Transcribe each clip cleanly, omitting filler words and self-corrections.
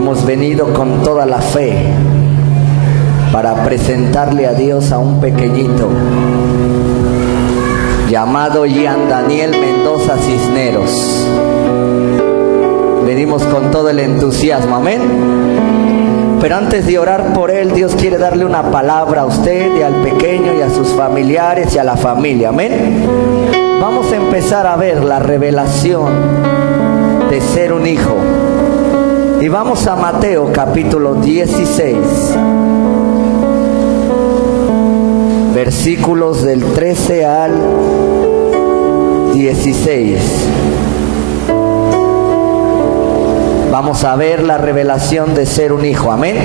Hemos venido con toda la fe para presentarle a Dios a un pequeñito llamado Gian Daniel Mendoza Cisneros. Venimos con todo el entusiasmo, amén. Pero antes de orar por él, Dios quiere darle una palabra a usted y al pequeño y a sus familiares y a la familia, amén. Vamos a empezar a ver la revelación de ser un hijo. Y vamos a Mateo capítulo 16, versículos del 13 al 16. Vamos a ver la revelación de ser un hijo, amén.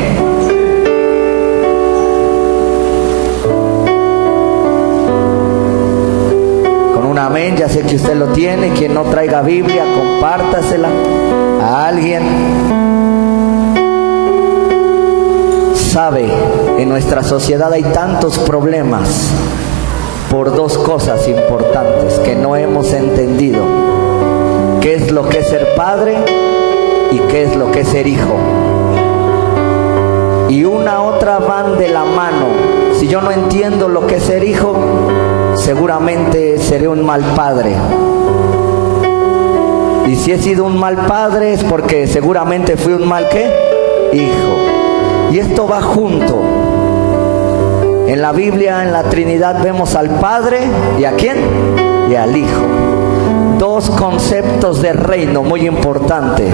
Con un amén, ya sé que usted lo tiene. Quien no traiga Biblia, compártasela a alguien. Sabe, en nuestra sociedad hay tantos problemas por dos cosas importantes que no hemos entendido: qué es lo que es ser padre y qué es lo que es ser hijo. Y una otra van de la mano. Si yo no entiendo lo que es ser hijo, seguramente seré un mal padre. Y si he sido un mal padre es porque seguramente fui un mal ¿qué? Hijo. Y esto va junto. En la Biblia, en la Trinidad, vemos al Padre y ¿a quién? Y al Hijo. Dos conceptos de reino muy importantes.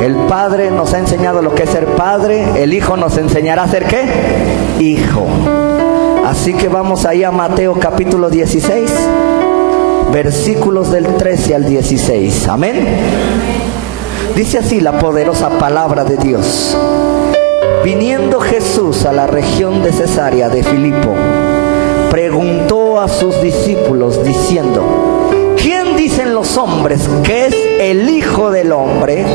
El Padre nos ha enseñado lo que es ser Padre. El Hijo nos enseñará a ser ¿qué? Hijo. Así que vamos ahí a Mateo capítulo 16, versículos del 13 al 16. Amén. Dice así la poderosa palabra de Dios. Viniendo Jesús a la región de Cesarea de Filipo, preguntó a sus discípulos diciendo: ¿quién dicen los hombres que es el Hijo del Hombre?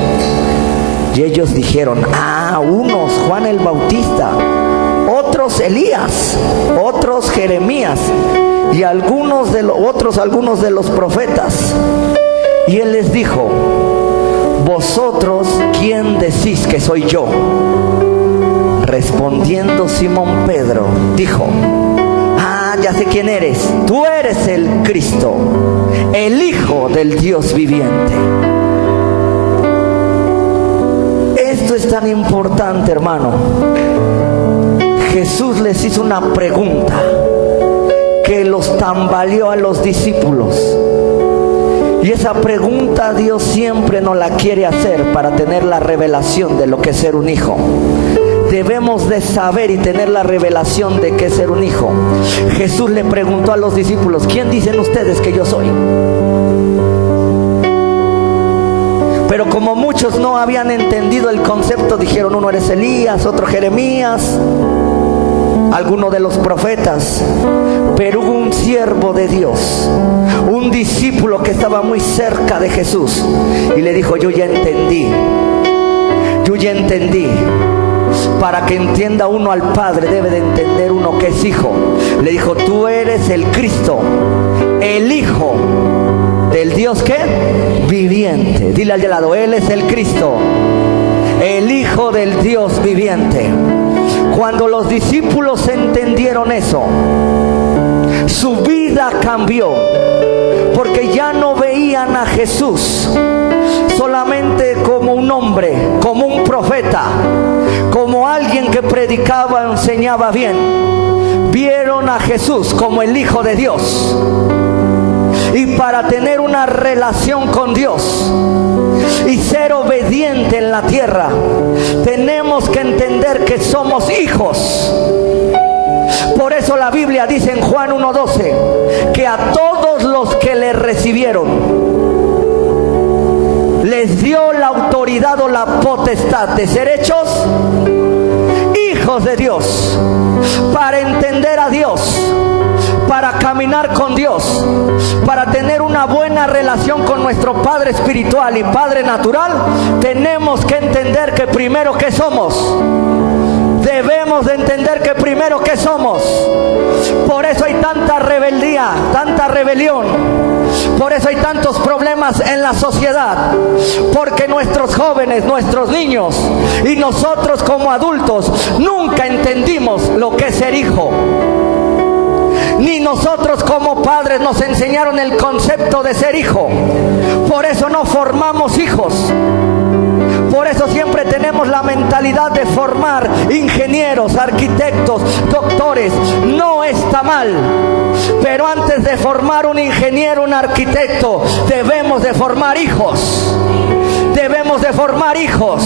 Y ellos dijeron: unos Juan el Bautista, otros Elías, otros Jeremías, y algunos de los profetas. Y él les dijo: ¿vosotros quién decís que soy yo? Respondiendo Simón Pedro, dijo: ya sé quién eres. Tú eres el Cristo, el Hijo del Dios viviente. Esto es tan importante, hermano. Jesús les hizo una pregunta que los tambaleó a los discípulos. Y esa pregunta Dios siempre nos la quiere hacer para tener la revelación de lo que es ser un hijo. Debemos de saber y tener la revelación de qué es ser un hijo. Jesús le preguntó a los discípulos: ¿quién dicen ustedes que yo soy? Pero como muchos no habían entendido el concepto, dijeron: uno eres Elías, otro Jeremías, alguno de los profetas. Pero hubo un siervo de Dios, un discípulo que estaba muy cerca de Jesús, y le dijo: yo ya entendí. Para que entienda uno al Padre, debe de entender uno que es hijo. Le dijo: tú eres el Cristo, el Hijo del Dios ¿qué? Viviente. Dile al de lado: Él es el Cristo, el Hijo del Dios viviente. Cuando los discípulos entendieron eso, su vida cambió, porque ya no veían a Jesús solamente como un hombre, como un profeta, como alguien que predicaba, enseñaba bien. Vieron a Jesús como el Hijo de Dios. Y para tener una relación con Dios y ser obediente en la tierra, tenemos que entender que somos hijos. Por eso la Biblia dice en Juan 1:12 que a todos los que le recibieron les dio la autoridad o la potestad de ser hechos hijos de Dios. Para entender a Dios, para caminar con Dios, para tener una buena relación con nuestro Padre espiritual y Padre natural, tenemos que entender que primero, ¿qué somos? Debemos de entender que primero, ¿qué somos? Por eso hay tanta rebeldía, tanta rebelión. Por eso hay tantos problemas en la sociedad. Porque nuestros jóvenes, nuestros niños y nosotros como adultos nunca entendimos lo que es ser hijo. Ni nosotros como padres nos enseñaron el concepto de ser hijo. Por eso no formamos hijos. Por eso siempre tenemos la mentalidad de formar ingenieros, arquitectos, doctores. No está mal. Pero antes de formar un ingeniero, un arquitecto, debemos de formar hijos. Debemos de formar hijos.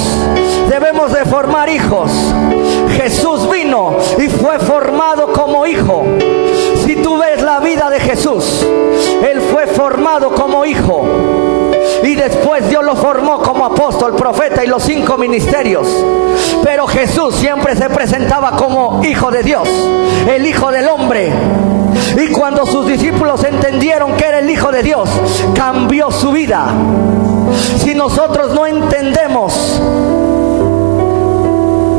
Debemos de formar hijos. Jesús vino y fue formado como hijo. Si tú ves la vida de Jesús, Él fue formado como hijo. Y después Dios lo formó como apóstol, profeta y los 5 ministerios. Pero Jesús siempre se presentaba como hijo de Dios, el hijo del hombre. Y cuando sus discípulos entendieron que era el hijo de Dios, cambió su vida. Si nosotros no entendemos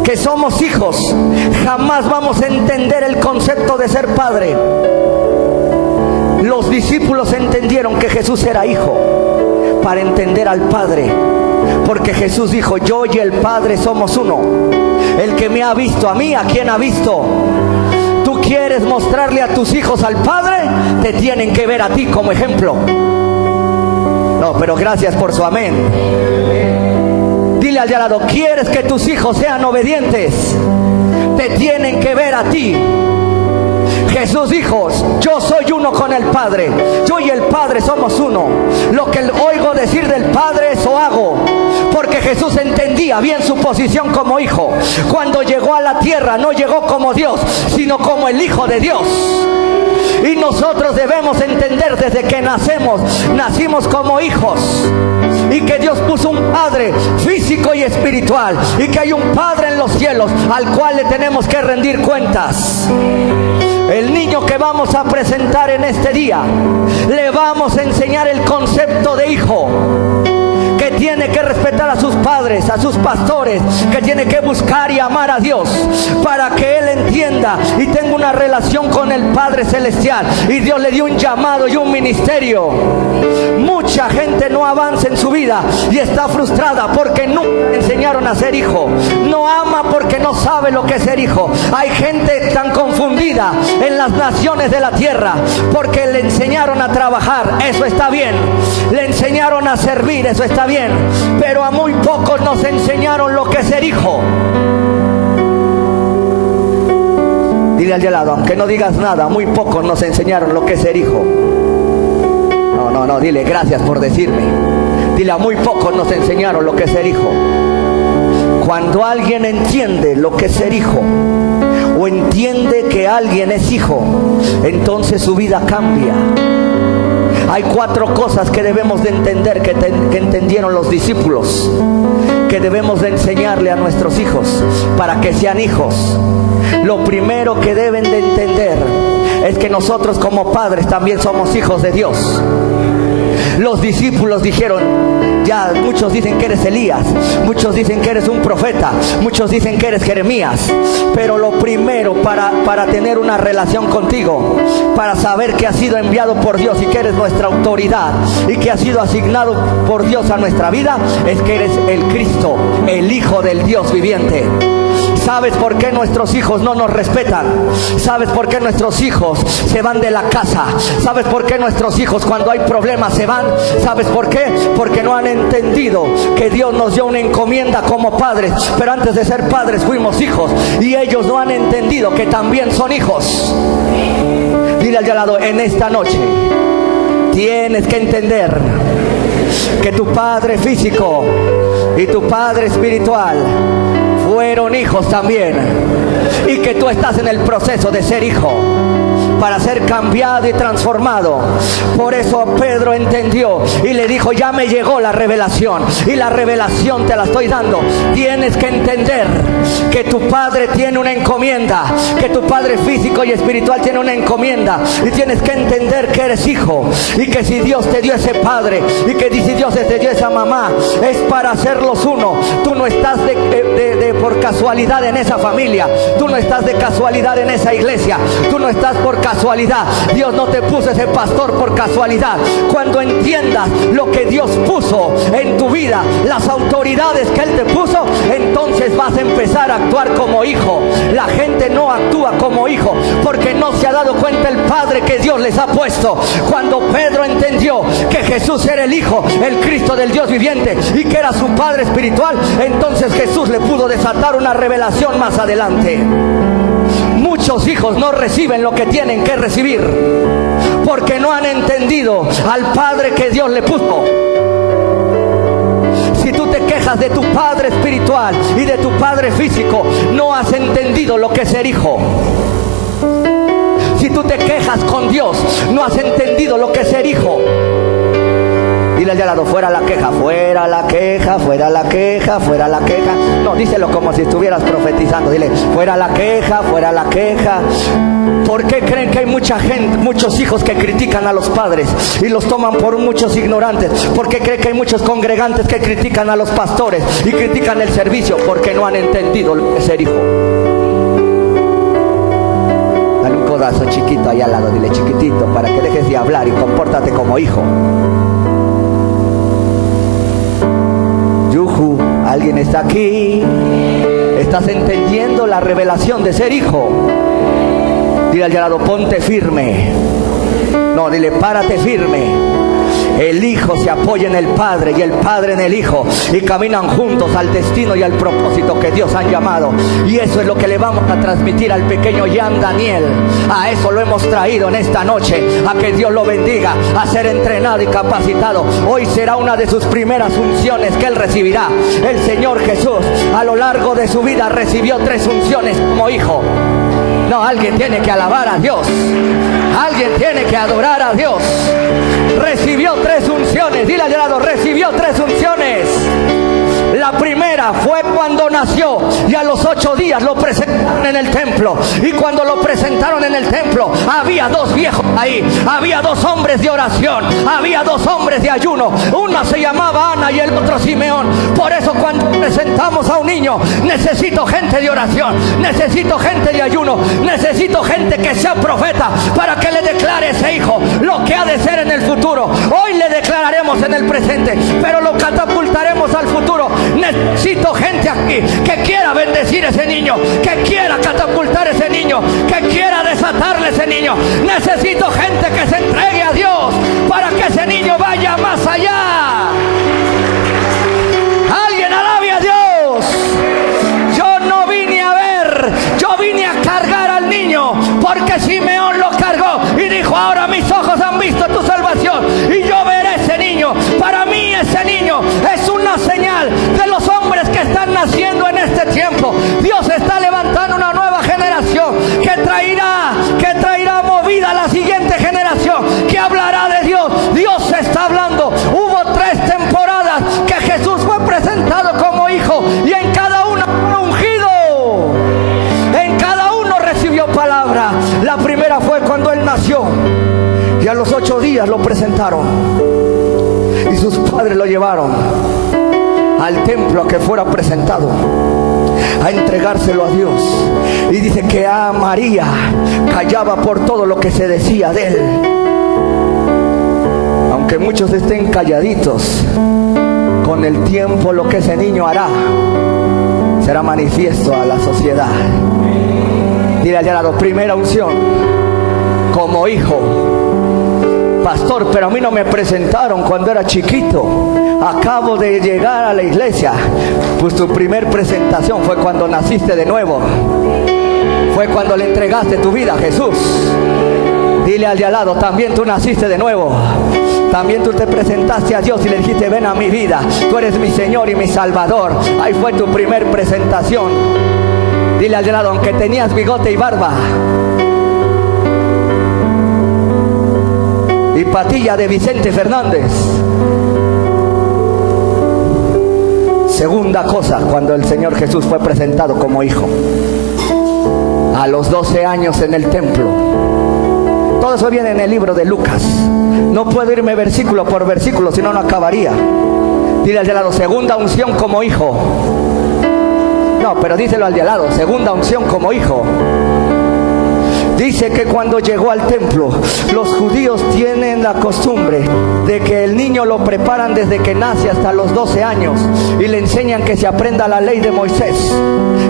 que somos hijos, jamás vamos a entender el concepto de ser padre. Los discípulos entendieron que Jesús era hijo para entender al Padre, porque Jesús dijo: yo y el Padre somos uno. El que me ha visto a mí, ¿a quién ha visto? Tú quieres mostrarle a tus hijos al Padre, te tienen que ver a ti como ejemplo. No, pero gracias por su amén. Dile al de al lado: ¿quieres que tus hijos sean obedientes? Te tienen que ver a ti. Jesús dijo: yo soy uno con el Padre. Yo y el Padre somos uno. Lo que oigo decir del Padre, eso hago. Porque Jesús entendía bien su posición como hijo. Cuando llegó a la tierra, no llegó como Dios, sino como el Hijo de Dios. Y nosotros debemos entender desde que nacimos como hijos. Y que Dios puso un Padre físico y espiritual. Y que hay un Padre en los cielos al cual le tenemos que rendir cuentas. El niño que vamos a presentar en este día, le vamos a enseñar el concepto de hijo. Que tiene que respetar a sus padres, a sus pastores, que tiene que buscar y amar a Dios para que él entienda y tenga una relación con el Padre Celestial. Y Dios le dio un llamado y un ministerio. Mucha gente no avanza en su vida y está frustrada porque nunca le enseñaron a ser hijo. No ama porque no sabe lo que es ser hijo. Hay gente tan confundida en las naciones de la tierra porque le enseñaron a trabajar, eso está bien. Le enseñaron a servir, eso está bien. Pero a muy pocos nos enseñaron lo que es ser hijo. Dile al de al lado, aunque no digas nada, muy pocos nos enseñaron lo que es ser hijo. No, dile gracias por decirme. Dile: a muy pocos nos enseñaron lo que es ser hijo. Cuando alguien entiende lo que es ser hijo, o entiende que alguien es hijo, entonces su vida cambia. Hay 4 cosas que debemos de entender, que entendieron los discípulos, que debemos de enseñarle a nuestros hijos para que sean hijos. Lo primero que deben de entender es que nosotros como padres también somos hijos de Dios. Los discípulos dijeron: ya muchos dicen que eres Elías, muchos dicen que eres un profeta, muchos dicen que eres Jeremías. Pero lo primero para tener una relación contigo, para saber que has sido enviado por Dios y que eres nuestra autoridad y que has sido asignado por Dios a nuestra vida, es que eres el Cristo, el Hijo del Dios viviente. ¿Sabes por qué nuestros hijos no nos respetan? ¿Sabes por qué nuestros hijos se van de la casa? ¿Sabes por qué nuestros hijos cuando hay problemas se van? ¿Sabes por qué? Porque no han entendido que Dios nos dio una encomienda como padres. Pero antes de ser padres fuimos hijos. Y ellos no han entendido que también son hijos. Dile al de al lado: en esta noche tienes que entender que tu padre físico y tu padre espiritual fueron hijos también, y que tú estás en el proceso de ser hijo. para ser cambiado y transformado. Por eso Pedro entendió y le dijo: ya me llegó la revelación, y la revelación te la estoy dando. Tienes que entender que tu padre tiene una encomienda, que tu padre físico y espiritual tiene una encomienda, y tienes que entender que eres hijo, y que si Dios te dio ese padre, y que si Dios te dio esa mamá, es para hacerlos uno. Tú no estás por casualidad en esa familia, tú no estás de casualidad en esa iglesia, tú no estás por casualidad. Dios no te puso ese pastor por casualidad. Cuando entiendas lo que Dios puso en tu vida, las autoridades que Él te puso, entonces vas a empezar a actuar como hijo. La gente no actúa como hijo porque no se ha dado cuenta el Padre que Dios les ha puesto. Cuando Pedro entendió que Jesús era el Hijo, el Cristo del Dios viviente, y que era su Padre espiritual, entonces Jesús le pudo desatar una revelación más adelante. Muchos hijos no reciben lo que tienen que recibir porque no han entendido al Padre que Dios le puso. Si tú te quejas de tu padre espiritual y de tu padre físico, no has entendido lo que es ser hijo. Si tú te quejas con Dios, no has entendido lo que es ser hijo. Dile al de al lado: fuera la queja, fuera la queja, fuera la queja, fuera la queja. No, díselo como si estuvieras profetizando. Dile: fuera la queja, fuera la queja. ¿Por qué creen que hay mucha gente, muchos hijos que critican a los padres y los toman por muchos ignorantes? ¿Por qué creen que hay muchos congregantes que critican a los pastores y critican el servicio? Porque no han entendido lo que es ser hijo. Dale un codazo chiquito ahí al lado, dile: chiquitito, para que dejes de hablar y compórtate como hijo. Yuhu, ¿alguien está aquí? ¿Estás entendiendo la revelación de ser hijo? Dile al lado: ponte firme. No, dile: párate firme. El Hijo se apoya en el Padre y el Padre en el Hijo, y caminan juntos al destino y al propósito que Dios han llamado. Y eso es lo que le vamos a transmitir al pequeño Jan Daniel. A eso lo hemos traído en esta noche, a que Dios lo bendiga, a ser entrenado y capacitado. Hoy será una de sus primeras unciones que él recibirá. El Señor Jesús a lo largo de su vida recibió 3 unciones como hijo. No, alguien tiene que alabar a Dios, alguien tiene que adorar a Dios. Recibió 3 unciones. Dile al lado: recibió 3 unciones. La primera fue cuando nació, y a los 8 días lo presentaron en el templo. Y cuando lo presentaron en el templo, había 2 viejos ahí, había 2 hombres de oración, había 2 hombres de ayuno. Uno se llamaba Ana y el otro Simeón. Por eso cuando presentamos a un niño, necesito gente de oración, necesito gente de ayuno, necesito gente que sea profeta para que le declare a ese hijo lo que ha de ser en el futuro. Hoy le declararemos en el presente, pero lo catapultaremos al futuro. Necesito gente aquí que quiera bendecir a ese niño, que quiera catapultar a ese niño, que quiera desatarle a ese niño. Necesito gente que se entregue a Dios para que ese niño vaya más allá. Alguien alabe a Dios. Yo no vine a ver, yo vine a cargar al niño, porque Simeón lo cargó y dijo: ahora mis ojos han visto tu salvación y yo veré a ese niño. Para mí ese niño es una señal de los hombres que están naciendo en este tiempo. Dios está levantando una nueva generación que traerá movida a la siguiente generación, que hablará de Dios. Dios está hablando. Hubo 3 temporadas que Jesús fue presentado como hijo, y en cada una fue ungido, en cada uno recibió palabra. La primera fue cuando él nació, y a los 8 días lo presentaron, y sus padres lo llevaron al templo a que fuera presentado, a entregárselo a Dios. Y dice que a María callaba por todo lo que se decía de él. Aunque muchos estén calladitos, con el tiempo lo que ese niño hará será manifiesto a la sociedad. Dile al lado: primera unción como hijo. Pastor, pero a mí no me presentaron cuando era chiquito. Acabo de llegar a la iglesia. Pues tu primer presentación fue cuando naciste de nuevo. Fue cuando le entregaste tu vida a Jesús. Dile al de al lado: también tú naciste de nuevo. También tú te presentaste a Dios y le dijiste: ven a mi vida, tú eres mi Señor y mi Salvador. Ahí fue tu primer presentación. Dile al de al lado: aunque tenías bigote y barba, y Patilla de Vicente Fernández. Segunda cosa, cuando el Señor Jesús fue presentado como hijo, a los 12 años en el templo. Todo eso viene en el libro de Lucas. No puedo irme versículo por versículo, si no, no acabaría. Dile al de al lado, segunda unción como hijo. No, pero díselo al de al lado, segunda unción como hijo. Dice que cuando llegó al templo, los judíos tienen la costumbre de que el niño lo preparan desde que nace hasta los 12 años y le enseñan que se aprenda la ley de Moisés,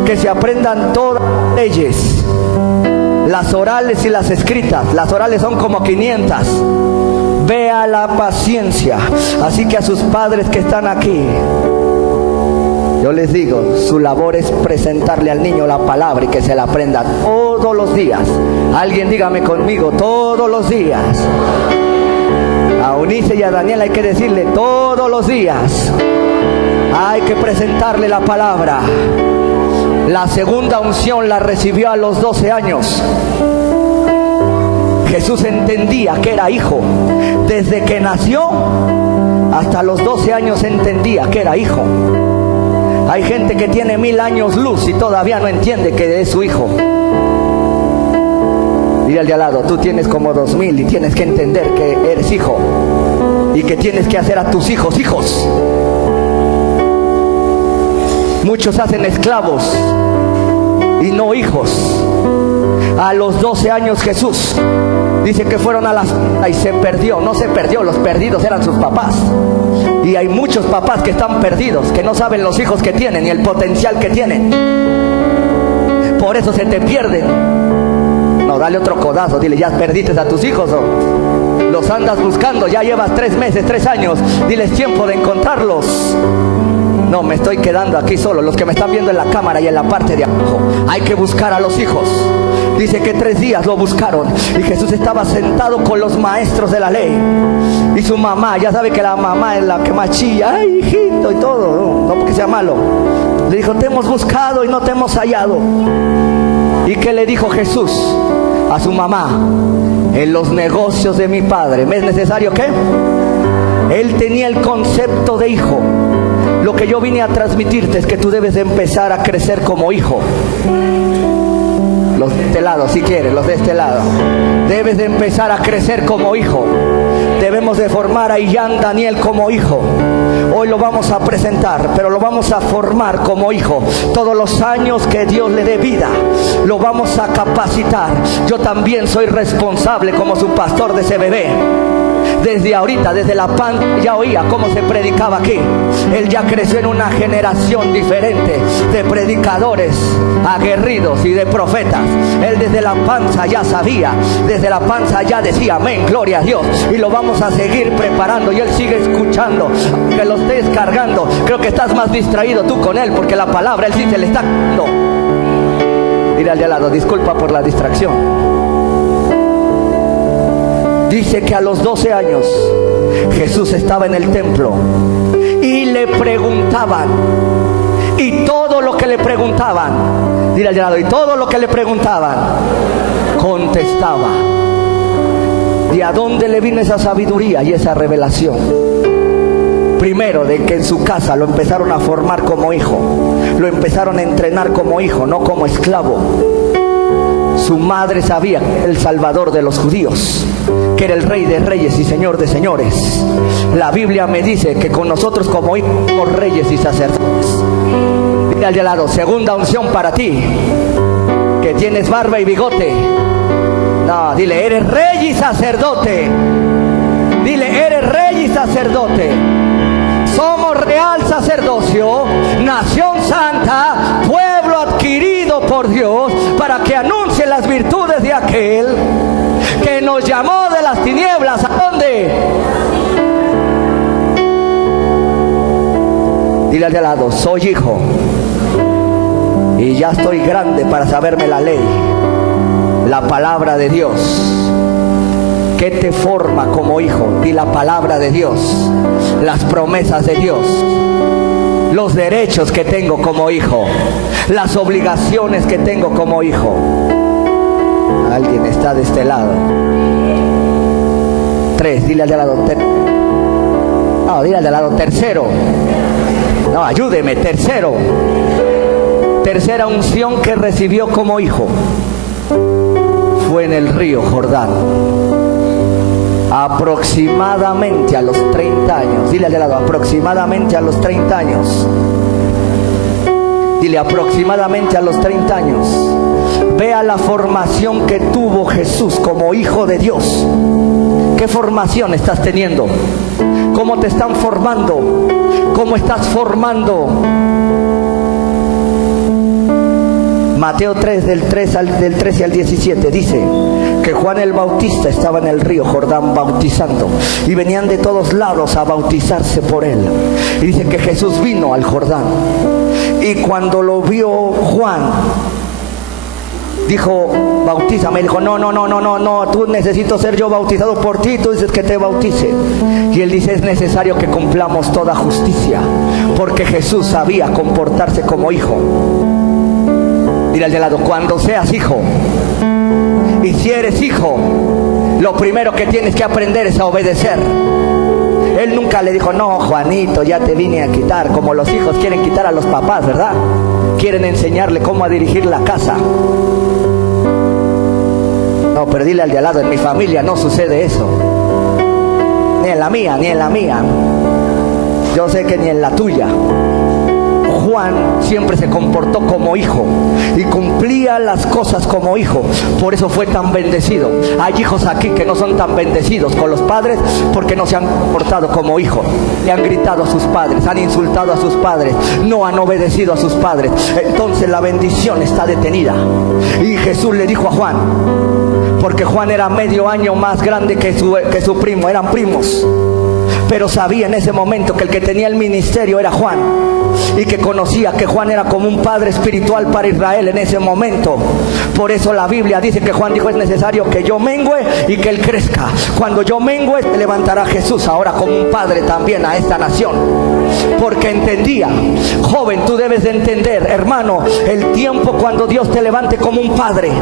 que se aprendan todas las leyes, las orales y las escritas. Las orales son como 500. Vea la paciencia. Así que a sus padres que están aquí, yo les digo, su labor es presentarle al niño la palabra y que se la aprenda todos los días. Alguien dígame conmigo, todos los días. A Eunice y a Daniel hay que decirle todos los días. Hay que presentarle la palabra. La segunda unción la recibió a los 12 años. Jesús entendía que era hijo. Desde que nació hasta los 12 años entendía que era hijo. Hay gente que tiene 1000 años luz y todavía no entiende que es su hijo. Dile al de al lado, tú tienes como 2000 y tienes que entender que eres hijo y que tienes que hacer a tus hijos hijos. Muchos hacen esclavos y no hijos. A los 12 años Jesús dice que fueron a la y se perdió. No se perdió, los perdidos eran sus papás. Y hay muchos papás que están perdidos, que no saben los hijos que tienen y el potencial que tienen. Por eso se te pierden. No, dale otro codazo, dile, ya perdiste a tus hijos o los andas buscando, ya llevas 3 meses, 3 años, diles tiempo de encontrarlos. No, me estoy quedando aquí solo. Los que me están viendo en la cámara y en la parte de abajo, hay que buscar a los hijos. Dice que 3 días lo buscaron y Jesús estaba sentado con los maestros de la ley. Y su mamá, ya sabe que la mamá es la que más chilla, ay hijito y todo, no porque sea malo. Le dijo, te hemos buscado y no te hemos hallado. ¿Y qué le dijo Jesús a su mamá? En los negocios de mi padre, ¿me es necesario qué? Él tenía el concepto de hijo. Lo que yo vine a transmitirte es que tú debes de empezar a crecer como hijo. Los de este lado, si quieres, los de este lado. Debes de empezar a crecer como hijo. Debemos de formar a Ian Daniel como hijo. Hoy lo vamos a presentar, pero lo vamos a formar como hijo. Todos los años que Dios le dé vida, lo vamos a capacitar. Yo también soy responsable como su pastor de ese bebé. Desde ahorita, desde la pan, ya oía cómo se predicaba aquí. Él ya creció en una generación diferente de predicadores aguerridos y de profetas. Él desde la panza ya sabía, desde la panza ya decía amén, gloria a Dios. Y lo vamos a seguir preparando y él sigue escuchando, que lo estés cargando. Creo que estás más distraído tú con él, porque la palabra él sí se le está dando. Mira al de al lado, disculpa por la distracción. Dice que a los 12 años Jesús estaba en el templo y le preguntaban, y todo lo que le preguntaban, dile al lado, y todo lo que le preguntaban contestaba. ¿De a dónde le vino esa sabiduría y esa revelación? Primero, de que en su casa lo empezaron a formar como hijo, lo empezaron a entrenar como hijo, no como esclavo. Su madre sabía que era el Salvador de los judíos, que era el Rey de reyes y Señor de señores. La Biblia me dice que con nosotros como hijos somos reyes y sacerdotes. Dile al de al lado, segunda unción para ti, que tienes barba y bigote. No, dile, eres rey y sacerdote. Dile, eres rey y sacerdote. Somos real sacerdocio, nación santa, pueblo adquirido por Dios, para que anuncie las virtudes de aquel que nos llamó de las tinieblas. ¿A dónde? Dile al de al lado, soy hijo y ya estoy grande para saberme la ley, la palabra de Dios. ¿Qué te forma como hijo? Y la palabra de Dios, las promesas de Dios, los derechos que tengo como hijo, las obligaciones que tengo como hijo. Alguien está de este lado. 3, dile al de al lado. No, dile al de al lado, tercero. No, ayúdeme, tercero. Tercera unción que recibió como hijo fue en el río Jordán. Aproximadamente a los 30 años. Dile al de al lado, aproximadamente a los 30 años. Dile, aproximadamente a los 30 años. Vea la formación que tuvo Jesús como hijo de Dios. ¿Qué formación estás teniendo? ¿Cómo te están formando? ¿Cómo estás formando? Mateo 3, del 13 al 17, dice que Juan el Bautista estaba en el río Jordán bautizando, y venían de todos lados a bautizarse por él. Y dice que Jesús vino al Jordán, y cuando lo vio Juan, dijo, bautízame. Dijo, no, tú necesito ser yo bautizado por ti, tú dices que te bautice. Y él dice, es necesario que cumplamos toda justicia, porque Jesús sabía comportarse como hijo. Dile al de lado, cuando seas hijo, y si eres hijo, lo primero que tienes que aprender es a obedecer. Él nunca le dijo, no, Juanito, ya te vine a quitar, como los hijos quieren quitar a los papás, ¿verdad? Quieren enseñarle cómo a dirigir la casa. No, pero dile al de al lado, en mi familia no sucede eso. Ni en la mía, ni en la mía. Yo sé que ni en la tuya. Juan siempre se comportó como hijo y cumplía las cosas como hijo. Por eso fue tan bendecido. Hay hijos aquí que no son tan bendecidos con los padres porque no se han comportado como hijos. Le han gritado a sus padres, han insultado a sus padres, no han obedecido a sus padres. Entonces la bendición está detenida. Y Jesús le dijo a Juan, porque Juan era medio año más grande que su primo, eran primos, pero sabía en ese momento que el que tenía el ministerio era Juan, y que conocía que Juan era como un padre espiritual para Israel en ese momento. Por eso la Biblia dice que Juan dijo, es necesario que yo mengüe y que él crezca. Cuando yo mengüe, se levantará Jesús ahora como un padre también a esta nación. Porque entendía, joven, tú debes de entender, hermano, el tiempo cuando Dios te levante como un padre.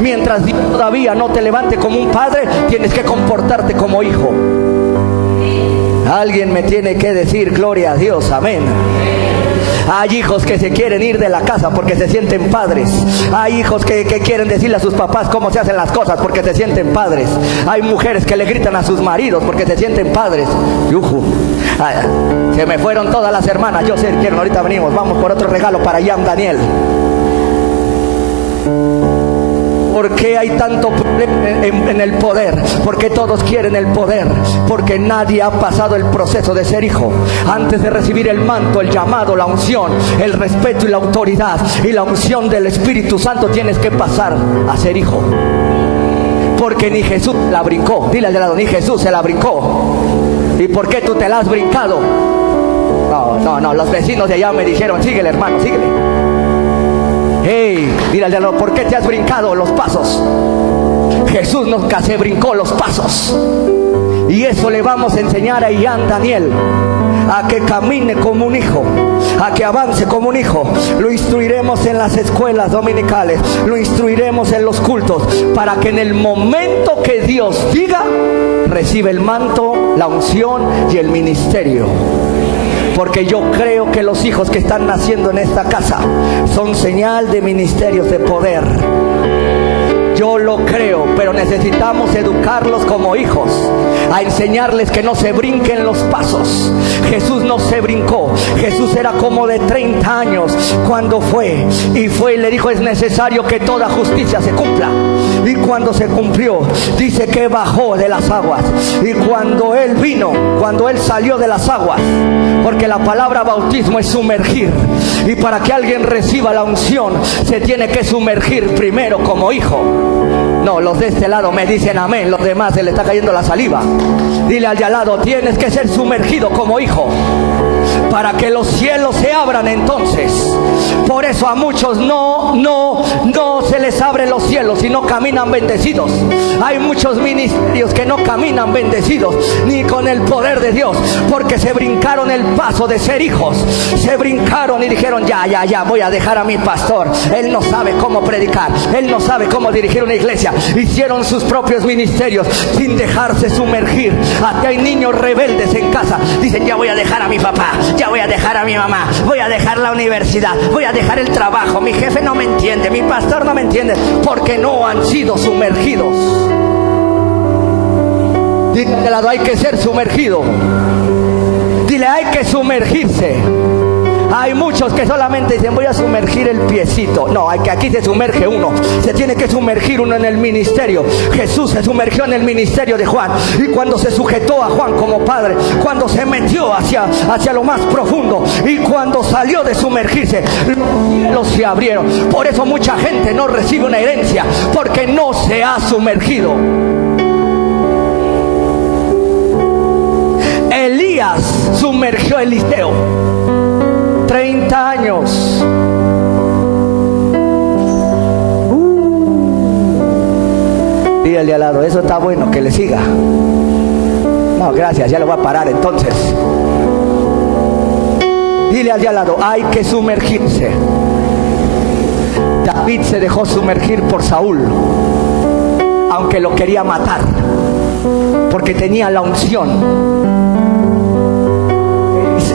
Mientras Dios todavía no te levante como un padre, tienes que comportarte como hijo. Alguien me tiene que decir gloria a Dios, amén. Hay hijos que se quieren ir de la casa porque se sienten padres. Hay hijos que quieren decirle a sus papás cómo se hacen las cosas porque se sienten padres. Hay mujeres que le gritan a sus maridos porque se sienten padres. Se me fueron todas las hermanas. Yo sé, quieren, ahorita venimos. Vamos por otro regalo para Yam Daniel. ¿Por qué hay tanto problema en el poder? Porque todos quieren el poder. Porque nadie ha pasado el proceso de ser hijo. Antes de recibir el manto, el llamado, la unción, el respeto y la autoridad y la unción del Espíritu Santo, tienes que pasar a ser hijo. Porque ni Jesús la brincó. Dile al de lado, ni Jesús se la brincó. ¿Y por qué tú te la has brincado? No, los vecinos de allá me dijeron, síguele, hermano, síguele. Hey, mira al de al lado, ¿por qué te has brincado los pasos? Jesús nunca se brincó los pasos. Y eso le vamos a enseñar a Ian Daniel, a que camine como un hijo, a que avance como un hijo. Lo instruiremos en las escuelas dominicales, lo instruiremos en los cultos, para que en el momento que Dios diga, reciba el manto, la unción y el ministerio. Porque yo creo que los hijos que están naciendo en esta casa son señal de ministerios de poder. Yo lo creo, pero necesitamos educarlos como hijos, a enseñarles que no se brinquen los pasos. Jesús no se brincó. Jesús era como de 30 años cuando fue y le dijo, es necesario que toda justicia se cumpla. Y cuando se cumplió, dice que bajó de las aguas. Y cuando Él vino, cuando Él salió de las aguas, porque la palabra bautismo es sumergir, y para que alguien reciba la unción se tiene que sumergir primero como hijo. No, los de este lado me dicen amén, los demás se le está cayendo la saliva. Dile al de al lado, tienes que ser sumergido como hijo. para que los cielos se abran entonces. Por eso a muchos no se les abren los cielos y no caminan bendecidos. Hay muchos ministerios que no caminan bendecidos ni con el poder de Dios, porque se brincaron el paso de ser hijos. Se brincaron y dijeron, ya, voy a dejar a mi pastor. Él no sabe cómo predicar, él no sabe cómo dirigir una iglesia. Hicieron sus propios ministerios sin dejarse sumergir. Hasta hay niños rebeldes en casa. Dicen, ya voy a dejar a mi papá, ya voy a dejar a mi mamá, voy a dejar la universidad, voy a dejar el trabajo. Mi jefe no me entiende, mi pastor no me entiende, porque no han sido sumergidos. Dile al lado, hay que ser sumergido. Dile, hay que sumergirse. Hay muchos que solamente dicen, voy a sumergir el piecito. No, aquí se sumerge uno. Se tiene que sumergir uno en el ministerio. Jesús se sumergió en el ministerio de Juan. Y cuando se sujetó a Juan como padre, cuando se metió hacia lo más profundo, y cuando salió de sumergirse, los cielos se abrieron. Por eso mucha gente no recibe una herencia, porque no se ha sumergido. Elías sumergió a Eliseo 30 años. Dígale al lado, eso está bueno, que le siga. No, gracias, ya lo voy a parar entonces. Dile al de al lado, hay que sumergirse. David se dejó sumergir por Saúl, aunque lo quería matar, porque tenía la unción.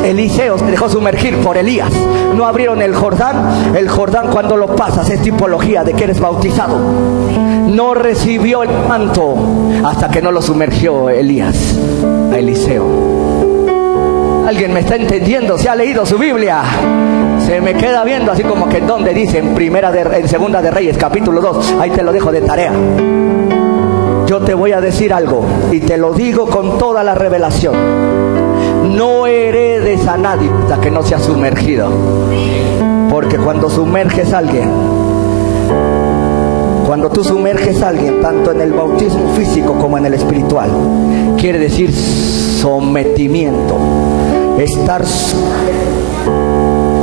Eliseo se dejó sumergir por Elías. No abrieron el Jordán. El Jordán, cuando lo pasas, es tipología de que eres bautizado. No recibió el manto hasta que no lo sumergió Elías a Eliseo. ¿Alguien me está entendiendo? ¿Se ha leído su Biblia? Se me queda viendo así como que donde dice en Segunda de Reyes capítulo 2. Ahí te lo dejo de tarea. Yo te voy a decir algo y te lo digo con toda la revelación. No heredes a nadie hasta que no sea sumergido. Porque cuando sumerges a alguien, cuando tú sumerges a alguien, tanto en el bautismo físico como en el espiritual, quiere decir sometimiento.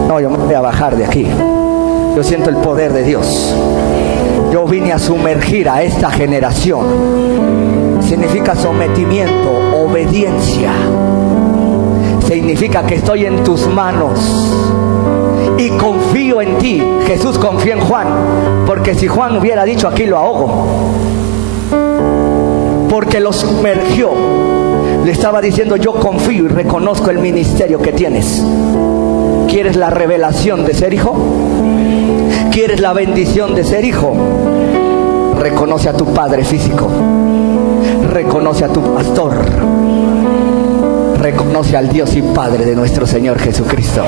No, yo me voy a bajar de aquí. Yo siento el poder de Dios. Yo vine a sumergir a esta generación. Significa sometimiento, obediencia. Significa que estoy en tus manos y confío en ti. Jesús confió en Juan, porque si Juan hubiera dicho, aquí lo ahogo, porque lo sumergió. Le estaba diciendo, yo confío y reconozco el ministerio que tienes. ¿Quieres la revelación de ser hijo? ¿Quieres la bendición de ser hijo? Reconoce a tu padre físico, reconoce a tu pastor, reconoce al Dios y Padre de nuestro Señor Jesucristo.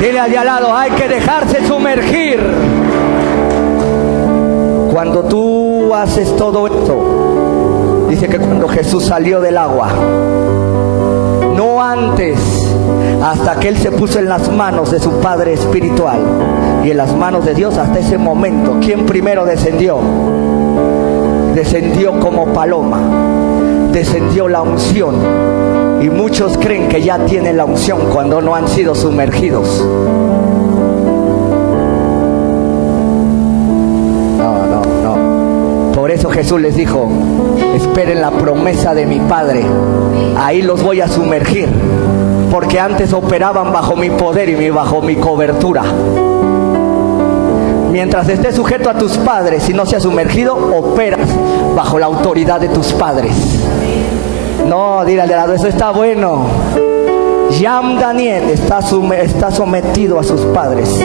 Dile al de al lado, hay que dejarse sumergir. Cuando tú haces todo esto, dice que cuando Jesús salió del agua, no antes, hasta que Él se puso en las manos de su Padre espiritual y en las manos de Dios, hasta ese momento, ¿quién primero descendió? Descendió como paloma, descendió la unción. Y muchos creen que ya tienen la unción cuando no han sido sumergidos. No. Por eso Jesús les dijo, esperen la promesa de mi Padre, ahí los voy a sumergir, porque antes operaban bajo mi poder y bajo mi cobertura. Mientras estés sujeto a tus padres y no seas sumergido, operas bajo la autoridad de tus padres. No, dile al de lado, eso está bueno. Yam Daniel está sometido a sus padres.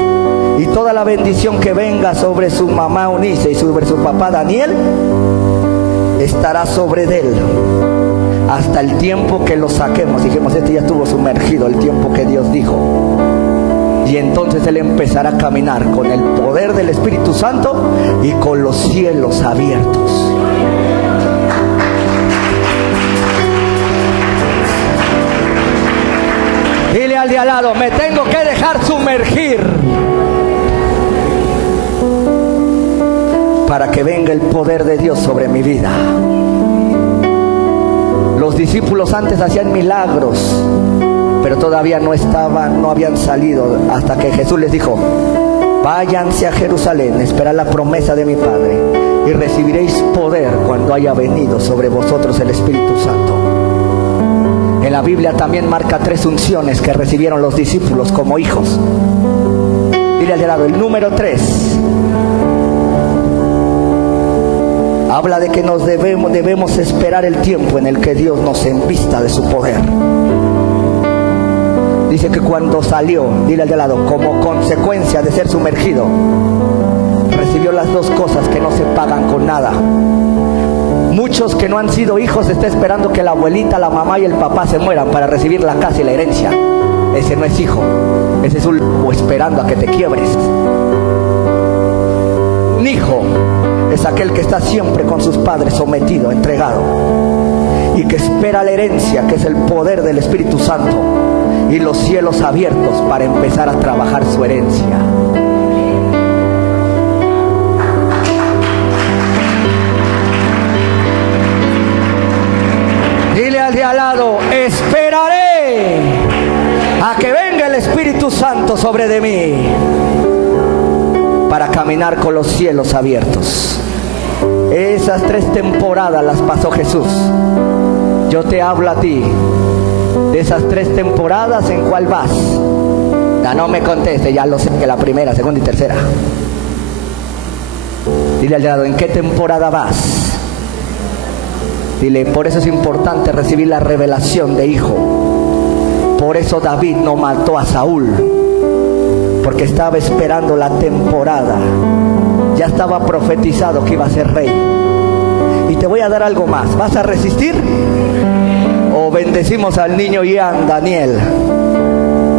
Y toda la bendición que venga sobre su mamá Eunice y sobre su papá Daniel, estará sobre él hasta el tiempo que lo saquemos. Dijimos, este ya estuvo sumergido, el tiempo que Dios dijo. Y entonces él empezará a caminar con el poder del Espíritu Santo y con los cielos abiertos. Dile al de al lado, me tengo que dejar sumergir para que venga el poder de Dios sobre mi vida. Los discípulos antes hacían milagros, pero todavía no habían salido hasta que Jesús les dijo: váyanse a Jerusalén, esperad la promesa de mi Padre, y recibiréis poder cuando haya venido sobre vosotros el Espíritu Santo. En la Biblia también marca 3 unciones que recibieron los discípulos como hijos. Dile al de lado, el número 3 habla de que debemos esperar el tiempo en el que Dios nos envista de su poder. Dice que cuando salió, dile al de lado, como consecuencia de ser sumergido, recibió las 2 cosas que no se pagan con nada. Muchos que no han sido hijos están esperando que la abuelita, la mamá y el papá se mueran para recibir la casa y la herencia. Ese no es hijo, ese es un lobo esperando a que te quiebres. Un hijo es aquel que está siempre con sus padres sometido, entregado, y que espera la herencia, que es el poder del Espíritu Santo y los cielos abiertos para empezar a trabajar su herencia. Dile al de al lado, esperaré a que venga el Espíritu Santo sobre de mí para caminar con los cielos abiertos. Esas 3 temporadas las pasó Jesús. Yo te hablo a ti de esas 3 temporadas, ¿en cuál vas? No me conteste, ya lo sé, que la primera, segunda y tercera. Dile al lado, ¿en qué temporada vas? Dile, por eso es importante recibir la revelación de hijo. Por eso David no mató a Saúl, porque estaba esperando la temporada. Ya estaba profetizado que iba a ser rey. Y te voy a dar algo más. ¿Vas a resistir? ¿O bendecimos al niño Ian Daniel?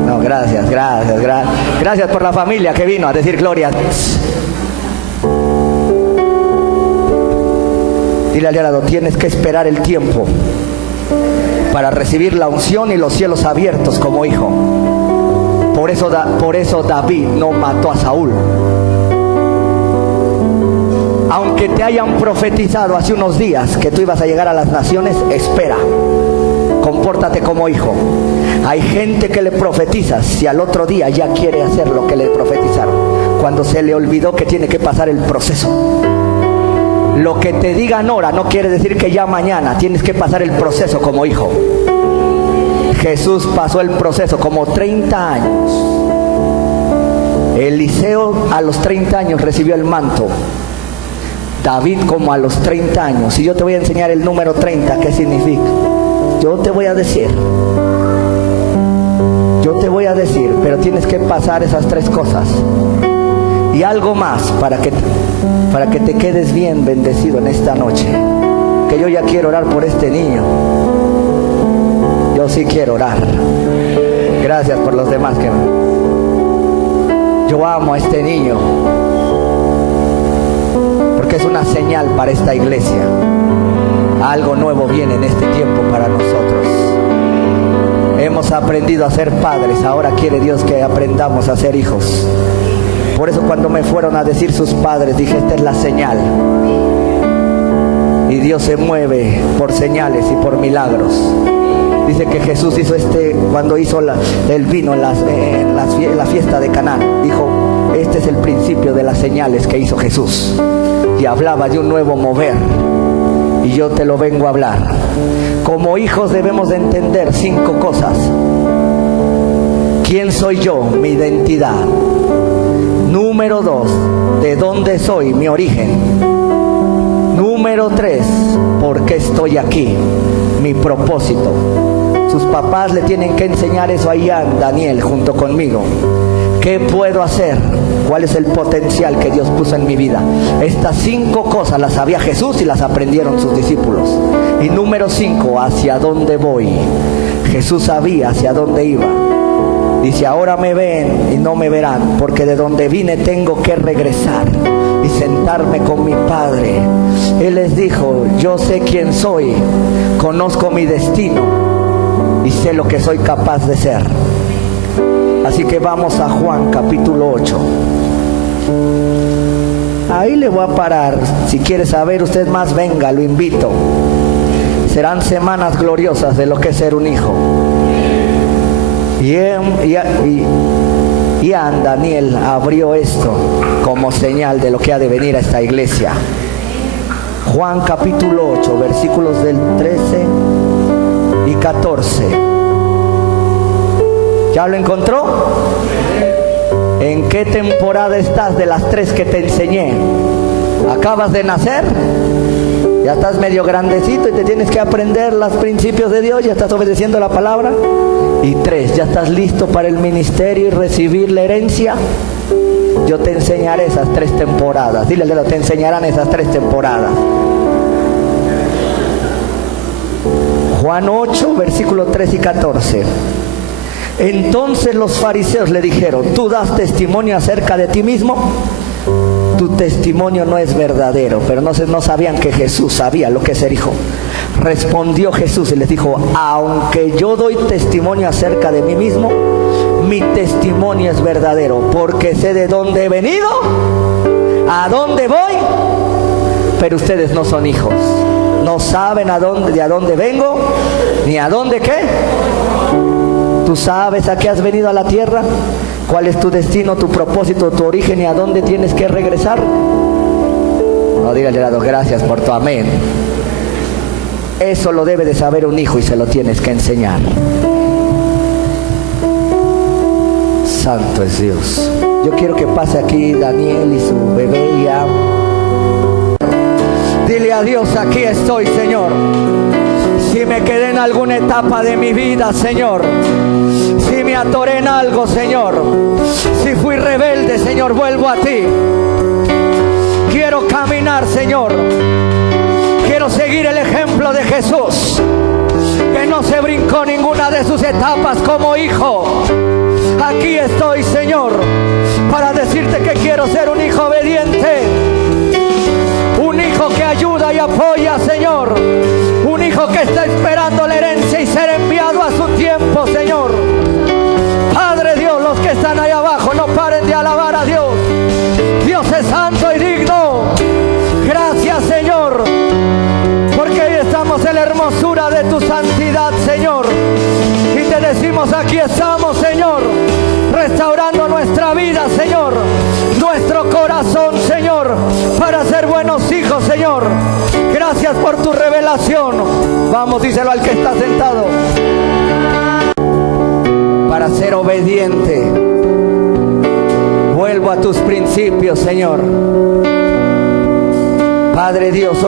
No, gracias por la familia que vino a decir gloria. Dile al lado, tienes que esperar el tiempo para recibir la unción y los cielos abiertos como hijo. Por eso David no mató a Saúl. Aunque te hayan profetizado hace unos días que tú ibas a llegar a las naciones, espera. Compórtate como hijo. Hay gente que le profetizas y al otro día ya quiere hacer lo que le profetizaron, cuando se le olvidó que tiene que pasar el proceso. Lo que te digan ahora no quiere decir que ya mañana. Tienes que pasar el proceso como hijo. Jesús pasó el proceso como 30 años. Eliseo a los 30 años recibió el manto. David como a los 30 años. Y yo te voy a enseñar el número 30, ¿qué significa? Yo te voy a decir, pero tienes que pasar esas 3 cosas. Y algo más para que te quedes bien bendecido en esta noche. Que yo ya quiero orar por este niño. Yo sí quiero orar. Gracias por los demás que... Yo amo a este niño, porque es una señal para esta iglesia. Algo nuevo viene en este tiempo para nosotros. Hemos aprendido a ser padres, ahora quiere Dios que aprendamos a ser hijos. Por eso cuando me fueron a decir sus padres, dije, esta es la señal. Y Dios se mueve por señales y por milagros. Dice que Jesús hizo cuando hizo el vino en la fiesta de Caná. Dijo, este es el principio de las señales que hizo Jesús. Y hablaba de un nuevo mover. Y yo te lo vengo a hablar. Como hijos debemos de entender 5 cosas. ¿Quién soy yo? Mi identidad. Número 2, ¿de dónde soy? Mi origen. Número 3, ¿por qué estoy aquí? Mi propósito. Sus papás le tienen que enseñar eso a Ian Daniel junto conmigo. ¿Qué puedo hacer? ¿Cuál es el potencial que Dios puso en mi vida? Estas 5 cosas las sabía Jesús y las aprendieron sus discípulos. Y número 5, ¿hacia dónde voy? Jesús sabía hacia dónde iba. Dice, ahora me ven y no me verán, porque de donde vine tengo que regresar y sentarme con mi Padre. Él les dijo, yo sé quién soy, conozco mi destino y sé lo que soy capaz de ser. Así que vamos a Juan capítulo 8. Ahí le voy a parar. Si quiere saber usted más, venga, lo invito. serán semanas gloriosas de lo que es ser un hijo. Y Daniel abrió esto como señal de lo que ha de venir a esta iglesia. Juan capítulo 8, versículos del 13 y 14. ¿Ya lo encontró? ¿En qué temporada estás de las 3 que te enseñé? ¿Acabas de nacer? Ya estás medio grandecito y te tienes que aprender los principios de Dios, ya estás obedeciendo la palabra. Y 3, ya estás listo para el ministerio y recibir la herencia. Yo te enseñaré esas 3 temporadas. Dile al dedo, te enseñarán esas 3 temporadas. Juan 8, versículos 3 y 14. Entonces los fariseos le dijeron: ¿tú das testimonio acerca de ti mismo? Tu testimonio no es verdadero. Pero no sabían que Jesús sabía lo que es ser hijo. Respondió Jesús y les dijo: aunque yo doy testimonio acerca de mí mismo, mi testimonio es verdadero, porque sé de dónde he venido, a dónde voy, pero ustedes no son hijos. No saben de a dónde vengo, ni a dónde qué. ¿Tú sabes a qué has venido a la tierra? ¿Cuál es tu destino, tu propósito, tu origen y a dónde tienes que regresar? No, dígale a Dios, gracias por tu amén. Eso lo debe de saber un hijo y se lo tienes que enseñar. Santo es Dios. Yo quiero que pase aquí Daniel y su bebé ya. Dile a Dios: aquí estoy, Señor. Si me quedé en alguna etapa de mi vida, Señor, si me atoré en algo, Señor, si fui rebelde, Señor, vuelvo a ti. Quiero caminar, Señor. Quiero seguir el ejemplo de Jesús, que no se brincó ninguna de sus etapas como hijo. Aquí estoy, Señor, para decirte que quiero ser un hijo obediente, un hijo que ayuda y apoya, Señor, un hijo que está esperando la herencia y ser enviado a su tiempo, Señor. Padre Dios, los que están ahí abajo, no paren de alabar a Dios. Dios es santo y digno. Gracias, Señor, porque hoy estamos en la hermosura de tu santidad, Señor. Y te decimos: aquí estamos, Señor, restaurando nuestra vida, Señor, nuestro corazón, Señor, para ser buenos hijos, Señor. Gracias por tu revelación. Vamos, díselo al que está sentado. Para ser obediente, vuelvo a tus principios, Señor. Padre Dios.